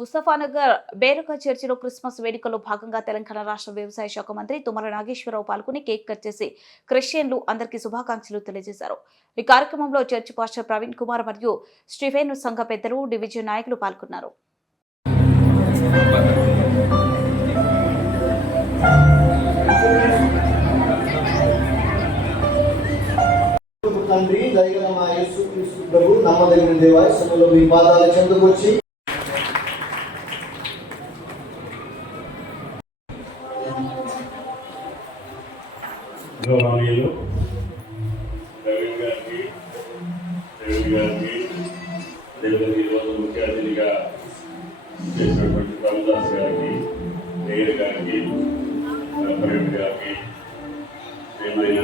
ముస్తఫానగర్ బేరక చర్చిలో క్రిస్మస్ వేడుకల్లో భాగంగా తెలంగాణ రాష్ట్ర వ్యవసాయ శాఖ మంత్రి తుమ్మల నాగేశ్వరరావు పాల్గొని కేక్ కట్ చేసి క్రిస్టియన్లు అందరికీ శుభాకాంక్షలు తెలియజేశారు ఈ కార్యక్రమంలో చర్చి పాస్టర్ ప్రవీణ్ కుమార్ మరియు స్టీఫెన్ సంఘ పెద్దలు డివిజన్ నాయకులు పాల్గొన్నారు తండ్రి దయగల మా యేసు క్రీస్తు ప్రభు నమ్మదగిన దేవాయ మీ పాదాలు చెందుకొచ్చి గౌరవనీయులు గారికి రవి గారికి దేవుడికి ఈరోజు ముఖ్య అతిథిగా చేసినటువంటి రామదాస్ గారికి మేయర్ గారికి ప్రేమ గారికి ఏమైన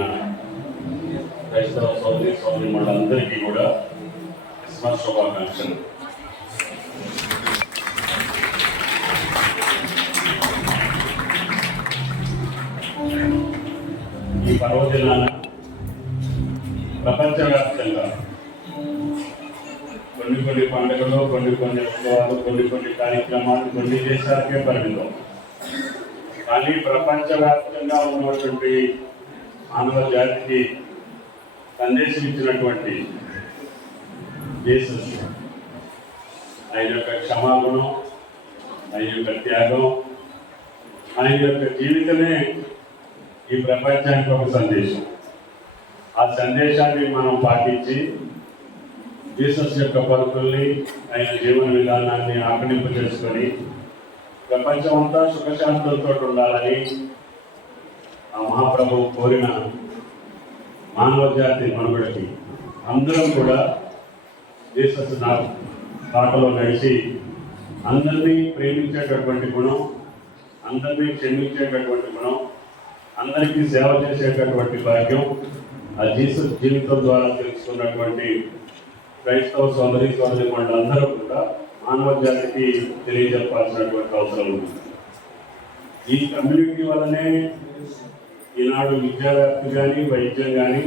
క్రైస్తవ సోదరి సోదరి వాళ్ళందరికీ కూడా క్రిస్మస్ శుభాకాంక్షలు ఈ పర్వ ప్రపంచవ్యాప్తంగా కొన్ని కొన్ని పండుగలు కొన్ని కొన్ని ఉత్సవాలు కొన్ని కొన్ని కార్యక్రమాలు కొన్ని దేశాలకే పరిమితం కానీ ప్రపంచవ్యాప్తంగా ఉన్నటువంటి మానవ జాతికి సందేశం ఇచ్చినటువంటి దేశం ఆయన యొక్క క్షమాగుణం ఆయన యొక్క త్యాగం ఆయన యొక్క జీవితమే ఈ ప్రపంచానికి ఒక సందేశం ఆ సందేశాన్ని మనం పాటించి జీసస్ యొక్క పలుకుల్ని ఆయన జీవన విధానాన్ని ఆకలింపు చేసుకొని ప్రపంచం అంతా సుఖశాంతులతో ఉండాలని ఆ మహాప్రభు కోరిన మానవ జాతి మనుగడకి అందరం కూడా జీసస్ నా పాటలో నడిచి అందరినీ ప్రేమించేటటువంటి గుణం అందరినీ క్షమించేటటువంటి గుణం అందరికీ సేవ చేసేటటువంటి భాగ్యం ఆ జీసస్ జీవితం ద్వారా తెలుసుకున్నటువంటి క్రైస్తవ సోదరి సోదరి అందరూ కూడా మానవ జాతికి తెలియజెప్పాల్సినటువంటి అవసరం ఉంది ఈ కమ్యూనిటీ వల్లనే ఈనాడు విద్యావ్యాప్తి కానీ వైద్యం కానీ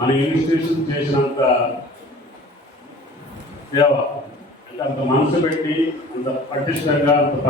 మన ఇన్స్టిట్యూషన్ చేసినంత సేవ అంటే అంత మనసు పెట్టి అంత పటిష్టంగా అంత